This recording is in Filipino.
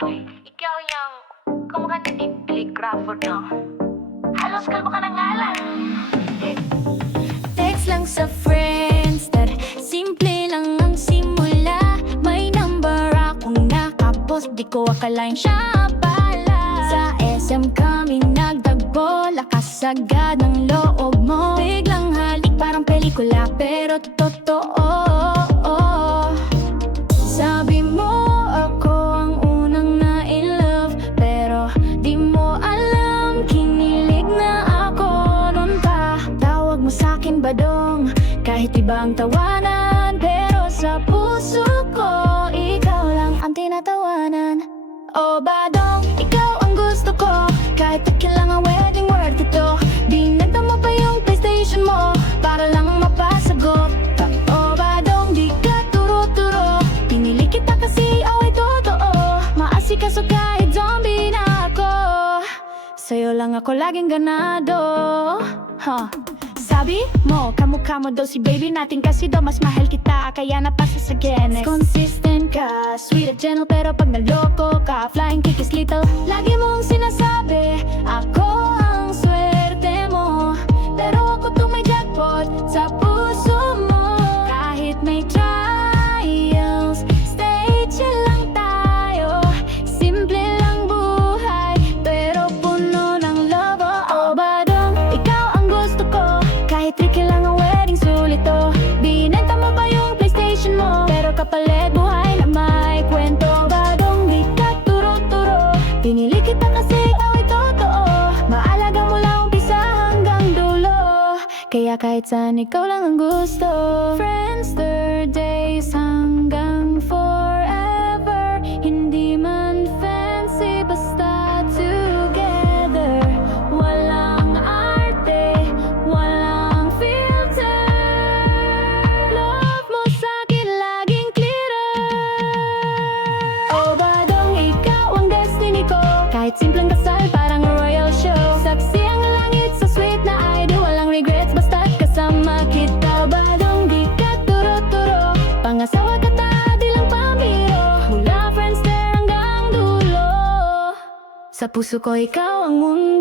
Uy, ikaw yung kumukha ni Billy Crawford, no? Halos kalbo ka ng ngalan. Text lang sa Friendster, simple lang ang simula. May number akong nakapost, di ko akalain siya pala. Sa SM kami nagdagpo, lakas agad ng loob mo. Biglang halik parang pelikula, pero totoo. Sabi mo ako ang unang na-in-love, pero di mo alam kinilig na ako nun pa. Tawag mo sa'kin badong, kahit iba ang tawanan, pero sa puso ko ikaw lang ang tinatawanan. Oh badong, ikaw ang gusto ko, kahit akin lang ang wedding word ito. Binenta mo pa yung PlayStation mo para lang mapasagot. Oh badong, di ka turo-turo, pinili kita kasi away totoo. Maasikaso kahit zombie na ako, sa'yo lang ako laging ganado. Sabi mo, kamukha mo daw si baby natin, kasi daw mas mahal kita, kaya napasa sa genes. Consistent ka, sweet at gentle, pero pag naloko ka, flying kick is little. Lagi mong sinasabi, ako ang swerte mo, pero ako tong may jackpot sa puso mo. Kahit may trials, stay chill lang tayo. Simple lang buhay, pero puno ng love. Oh badong, ikaw ang gusto ko, kahit tricky lang ang wedding sulit to. Binenta mo pa yung PlayStation mo, pero kapalit buhay na may kwento. Badong, di ka turo-turo, pinili kita kasi away totoo. Maalaga mo lang umpisa hanggang dulo, kaya kahit saan ikaw lang ang gusto. Friendster days hanggang forever, hindi man fancy basta together. Walang arte, walang filter, love mo sa'kin laging clearer. Oh badong, ikaw ang destiny ko, kahit simpleng kasal parang royal show. Saksi ang langit sa sweet na idol, walang regrets basta't kasama kita. Badong, di ka turo-turo, pangasawa ka ta, di lang pambiro. Mula Friendster hanggang dulo, sa puso ko ikaw ang mundo.